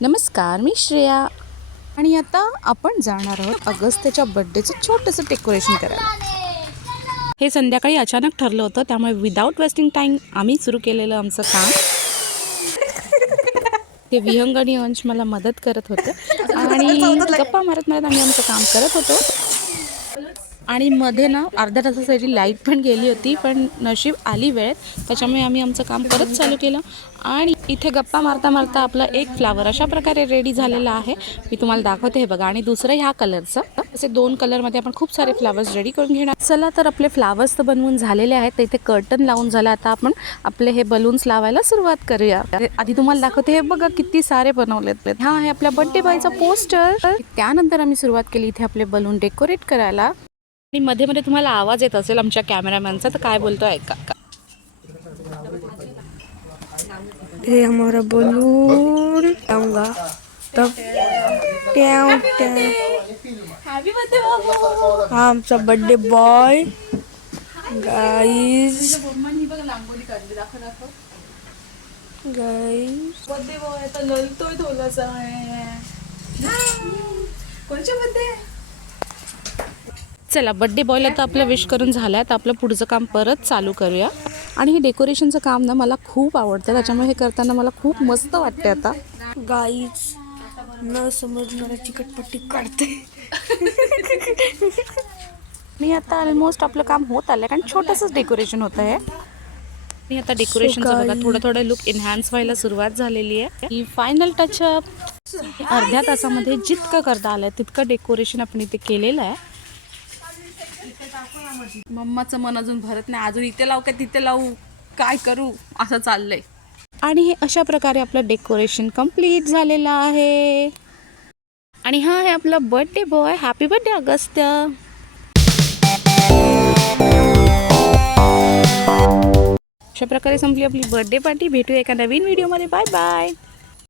नमस्कार, मी श्रेया आणि आता आपण जाणार आहोत अगस्त्याच्या बर्थडेचं छोटंसं डेकोरेशन करायला। हे संध्याकाळी अचानक ठरलं होतं, त्यामुळे विदाउट वेस्टिंग टाइम आम्ही सुरू केलेलं आमचं काम। ते विहंगणी अंश मला मदत करत होते आणि गप्पा मारत मारत आम्ही आमचं काम करत होतो। आणि मध्ये ना अर्ध्या तासासाठी लाईट पण गेली होती, पण नशीब आली वेळेत, त्याच्यामुळे आम्ही आमचं काम परत चालू केलं। आणि इथे गप्पा मारता मारता आपला एक फ्लावर अशा प्रकारे रेडी झालेला आहे। मी तुम्हाला दाखवते, हे बघा। आणि दुसरं ह्या कलरचं, असे दोन कलरमध्ये आपण खूप सारे फ्लावर्स रेडी करून घेणार। चला तर आपले फ्लावर्स तर बनवून झालेले आहेत, तर इथे कर्टन लावून झालं। आता आपण आपले हे बलून्स लावायला सुरुवात करूया। आधी तुम्हाला दाखवते, हे बघा किती सारे बनवलेत। हा आहे आपल्या बर्थडे बॉयचा पोस्टर। त्यानंतर आम्ही सुरुवात केली इथे आपले बलून डेकोरेट करायला। आणि मध्ये मध्ये तुम्हाला आवाज येत असेल आमच्या कॅमेरामॅनचा, तर काय बोलतो ऐका। ये हमारा बलून लाऊंगा तब ट्याव ट्याव। हैप्पी बर्थडे बाबू। हा आमचा birthday boy guys guys. Birthday boy आता ललतोय थोडासा आहे। कोणच्या बर्थडे? चला, बर्थडे बॉयला तर आपलं विश करून झालं, तर आपलं पुढचं काम परत चालू करूया। आणि हे डेकोरेशनचं काम ना मला खूप आवडतं, त्याच्यामुळे हे करताना मला खूप मस्त वाटते। आता गाईज न समजणारा चिकटपट्टी काढते। मी आता ऑलमोस्ट आपलं काम होत आलं, कारण छोटंसंच डेकोरेशन होतं आहे। आणि आता डेकोरेशनचं बघा, थोडं थोडं लुक एनहान्स व्हायला सुरुवात झालेली आहे। ही फायनल टचअप अर्ध्या तासामध्ये जितकं करता आलं तितकं डेकोरेशन आपण इथे केलेलं आहे। मम्माचं मन अजून भरत नाही, अजून इथे लावू का तिथे लावू, काय करू असं चाललंय। आणि हे अशा प्रकारे आपलं डेकोरेशन कंप्लीट झालेलं आहे। आणि हा आहे आपला birthday boy. Happy birthday Agastya. अशा प्रकारे संपली आपली बर्थडे पार्टी। भेटूया एका नवीन व्हिडिओमध्ये। Bye bye.